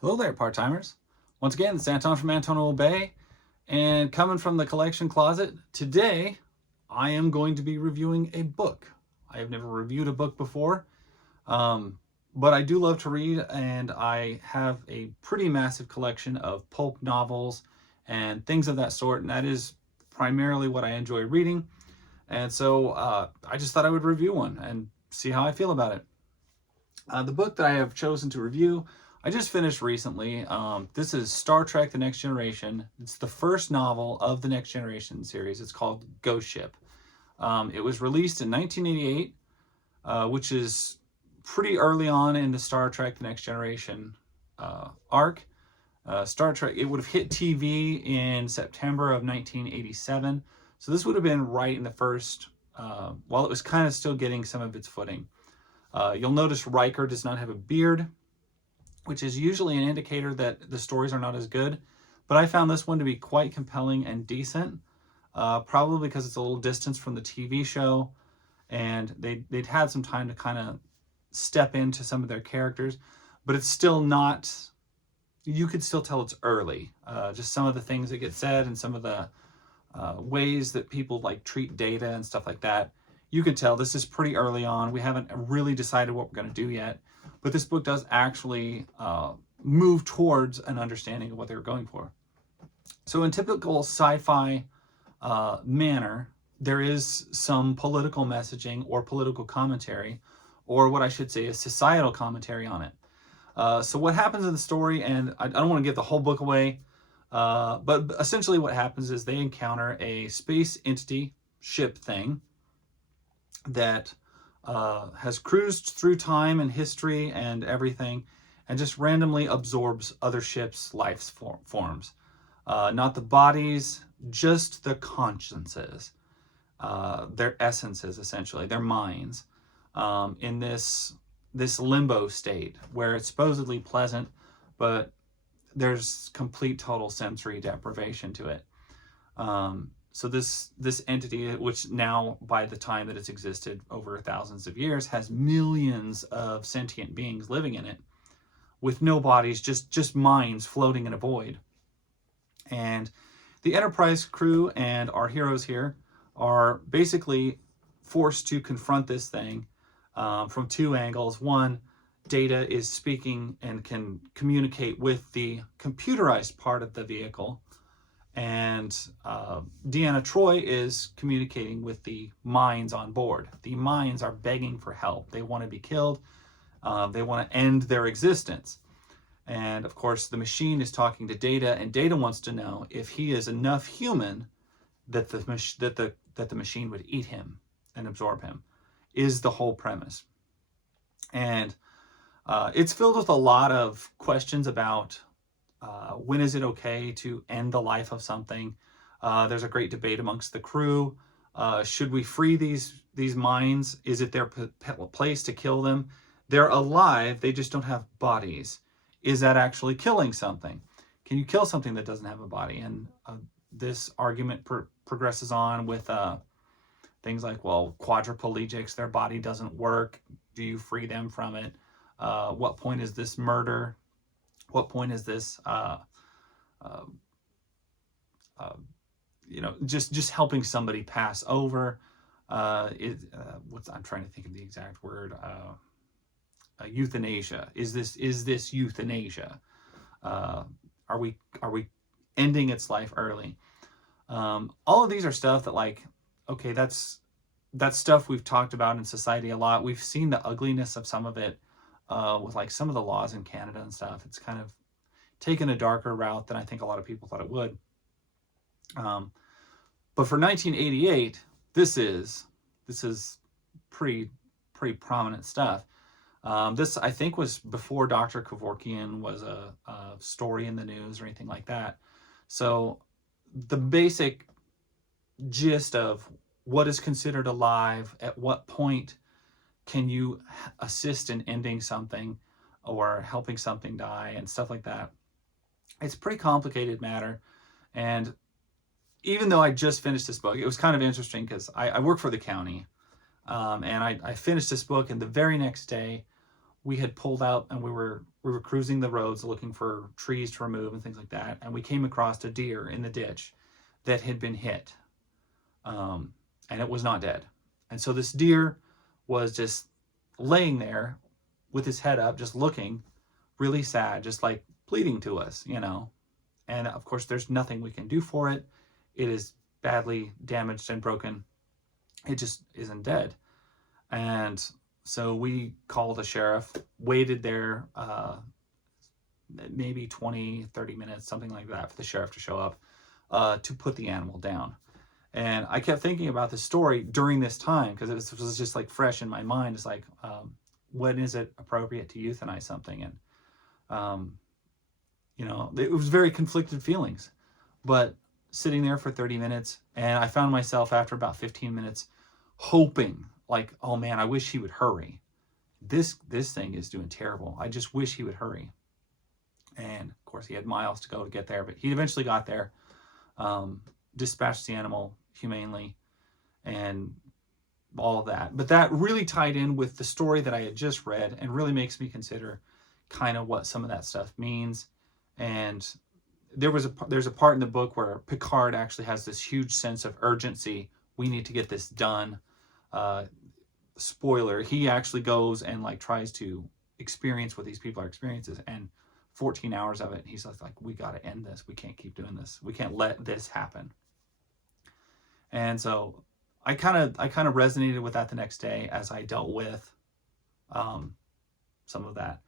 Hello there, part-timers. Once again, it's Anton from Anton Bay, and coming from the collection closet, today I am going to be reviewing a book. I have never reviewed a book before, but I do love to read, and I have a pretty massive collection of pulp novels and things of that sort, and that is primarily what I enjoy reading. And so I just thought I would review one and see how I feel about it. The book that I have chosen to review, I just finished recently. This is Star Trek: The Next Generation. It's the first novel of the Next Generation series. It's called Ghost Ship. It was released in 1988, which is pretty early on in the Star Trek: The Next Generation arc. Star Trek, it would have hit TV in September of 1987. So this would have been right in the first, while it was kind of still getting some of its footing. You'll notice Riker does not have a beard, which is usually an indicator that the stories are not as good. But I found this one to be quite compelling and decent, probably because it's a little distance from the TV show, and they'd had some time to kind of step into some of their characters, but it's still not, you could still tell it's early. Just some of the things that get said and some of the ways that people like treat data and stuff like that. You can tell this is pretty early on. We haven't really decided what we're going to do yet, but this book does actually move towards an understanding of what they were going for. So in typical sci-fi manner, there is some political messaging or political commentary, or what I should say is societal commentary on it. So what happens in the story, and I don't want to give the whole book away, but essentially what happens is they encounter a space entity ship thing that has cruised through time and history and everything, and just randomly absorbs other ships' life forms. Not the bodies, just the consciences, their essences, essentially, their minds, in this limbo state where it's supposedly pleasant, but there's complete total sensory deprivation to it. So this entity, which now by the time that it's existed over thousands of years, has millions of sentient beings living in it with no bodies, just minds floating in a void. And the Enterprise crew and our heroes here are basically forced to confront this thing from two angles. One, Data is speaking and can communicate with the computerized part of the vehicle, and Deanna Troi is communicating with the minds on board. The minds are begging for help. They want to be killed. They want to end their existence. And of course, the machine is talking to Data, and Data wants to know if he is enough human that the machine would eat him and absorb him. Is the whole premise. And it's filled with a lot of questions about when is it okay to end the life of something. There's a great debate amongst the crew. Should we free these minds? Is it their place to kill them? They're alive, they just don't have bodies. Is that actually killing something? Can you kill something that doesn't have a body? And this argument progresses on with things like, well, quadriplegics, their body doesn't work. Do you free them from it? What point is this murder? What point is this, just helping somebody pass over? I'm trying to think of the exact word. Euthanasia. Is this euthanasia? Are we ending its life early? All of these are stuff that, like, okay, that's stuff we've talked about in society a lot. We've seen the ugliness of some of it with like some of the laws in Canada and stuff. It's kind of taken a darker route than I think a lot of people thought it would. But for 1988, this is pretty prominent stuff. This, I think, was before Dr. Kevorkian was a story in the news or anything like that. So the basic gist of what is considered alive, at what point can you assist in ending something or helping something die and stuff like that. It's a pretty complicated matter. And even though I just finished this book, it was kind of interesting because I work for the county, and I finished this book, and the very next day, we had pulled out and we were cruising the roads looking for trees to remove and things like that, and we came across a deer in the ditch that had been hit, and it was not dead. And so this deer was just laying there with his head up, just looking really sad, just like pleading to us, you know. And of course, there's nothing we can do for it. It is badly damaged and broken. It just isn't dead. And so we called the sheriff, waited there maybe 20, 30 minutes, something like that, for the sheriff to show up to put the animal down. And I kept thinking about this story during this time because it was just like fresh in my mind. It's like, when is it appropriate to euthanize something? And, you know, it was very conflicted feelings. But sitting there for 30 minutes, and I found myself after about 15 minutes hoping, like, oh man, I wish he would hurry. This thing is doing terrible. I just wish he would hurry. And of course, he had miles to go to get there, but he eventually got there, dispatched the animal humanely, and all of that. But that really tied in with the story that I had just read, and really makes me consider kind of what some of that stuff means. And there's a part in the book where Picard actually has this huge sense of urgency. We need to get this done. Spoiler, he actually goes and like tries to experience what these people are experiencing, and 14 hours of it, he's like, we got to end this. We can't keep doing this. We can't let this happen. And so I kind of resonated with that the next day as I dealt with some of that.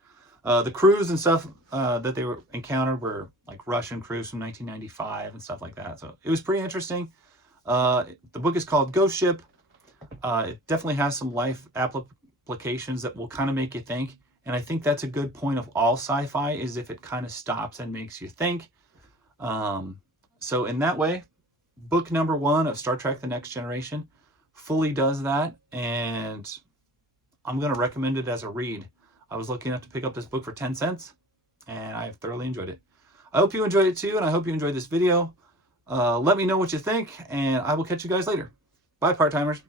The crews and stuff that they encountered were like Russian crews from 1995 and stuff like that. So it was pretty interesting. The book is called Ghost Ship. It definitely has some life applications that will kind of make you think. And I think that's a good point of all sci-fi, is if it kind of stops and makes you think. So in that way, book number 1 of Star Trek: The Next Generation fully does that. And I'm going to recommend it as a read. I was lucky enough to pick up this book for 10 cents, and I've thoroughly enjoyed it. I hope you enjoyed it too, and I hope you enjoyed this video. Let me know what you think, and I will catch you guys later. Bye, part-timers.